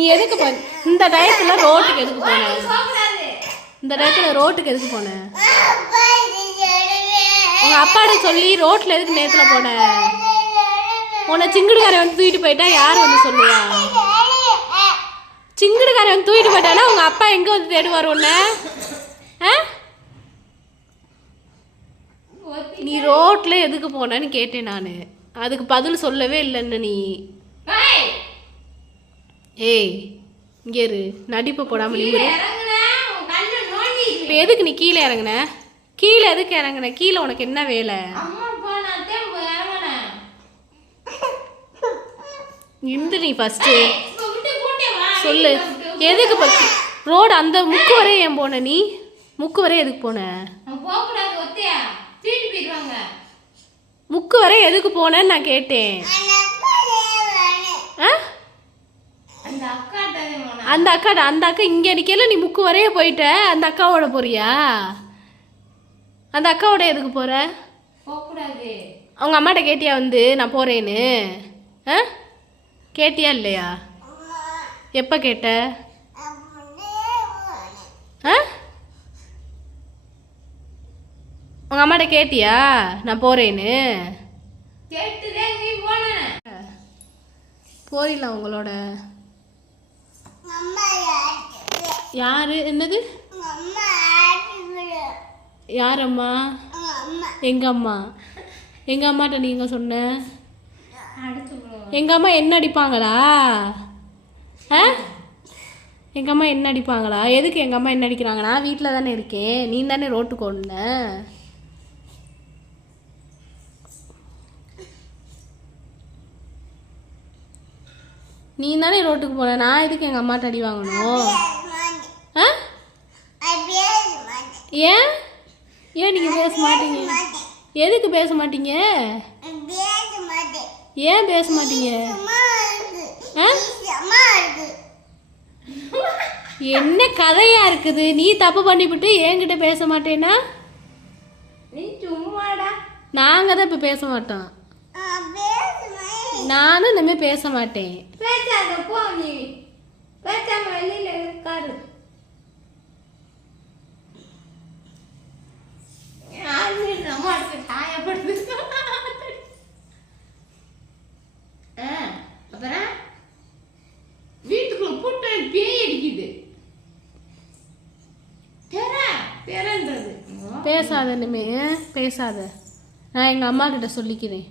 நீ எதுக்கு போ இந்த டயத்தில் ரோட்டுக்கு எதுக்கு போன? இந்த டயத்தில் ரோட்டுக்கு எதுக்கு போன? உங்கள் அப்பாட்ட சொல்லி ரோட்டில் எதுக்கு நேரத்தில் போன? உன்னை சிங்குடுக்காரன் வந்து தூக்கிட்டு போயிட்டா யார் வந்து சொல்லுவா? சிங்குடுக்காரன் வந்து தூக்கிட்டு போயிட்டானா உங்கள் அப்பா எங்கே வந்து தேடுவார் உன்னை? நீ ரோட்டில் எதுக்கு போனேன்னு கேட்டேன் நான். அதுக்கு பதில் சொல்லவே இல்லைன்னு நீ. ஏய் இங்கே இரு, நடிப்பை போடாமல் நீ. இப்போ எதுக்கு நீ கீழே இறங்குன? கீழே எதுக்கு இறங்குன? கீழே உனக்கு என்ன வேலை? இந்து நீ ஃபஸ்ட்டு சொல்லு. எதுக்கு பற்றி ரோடு அந்த முக்கு வரை ஏன் போன? நீ முக்கு வரை எதுக்கு போன? முக்கு வரை எதுக்கு போனேன்னு நான் கேட்டேன். அந்த அக்கா இங்கே நிற்கல, நீ முக்கு வரைய போயிட்ட. அந்த அக்காவோட போறியா? அந்த அக்காவோட எதுக்கு போகிற? அவங்க அம்மாட்ட கேட்டியா வந்து நான் போகிறேன்னு? கேட்டியா இல்லையா? எப்போ கேட்ட? உங்கள் அம்மாட்ட கேட்டியா நான் போகிறேன்னு? போறீங்களா உங்களோட? யாரு? என்னது? யார் அம்மா? எங்கள் அம்மா. எங்கள் அம்மாட்ட நீங்கள் சொன்ன? எங்கள் அம்மா என்ன அடிப்பாங்களா? எங்கள் அம்மா என்ன அடிப்பாங்களா? எதுக்கு எங்கள் அம்மா என்ன அடிக்கிறாங்கன்னா வீட்டில் தானே இருக்கேன். நீ தானே ரோட்டுக்கு ஒன்று. நீ தானே ரோட்டுக்கு போன. நான் எதுக்கு எங்கள் அம்மாட்ட அடி வாங்கணும்? ஏன் ஏன் நீங்கள் பேச மாட்டீங்க? எதுக்கு பேச மாட்டீங்க? ஏன் பேச மாட்டீங்க? என்ன கதையா இருக்குது? நீ தப்பு பண்ணிவிட்டு என்கிட்ட பேச மாட்டேன்னா? நாங்கள் தான் இப்போ பேச மாட்டோம். நானும் இனிமேல் பேச மாட்டேன். வீட்டுக்குள்ள போட்டு பேய் அடிக்குது. பேசாத இனிமே, பேசாத. நான் எங்கள் அம்மா கிட்ட சொல்லிக்கிறேன்.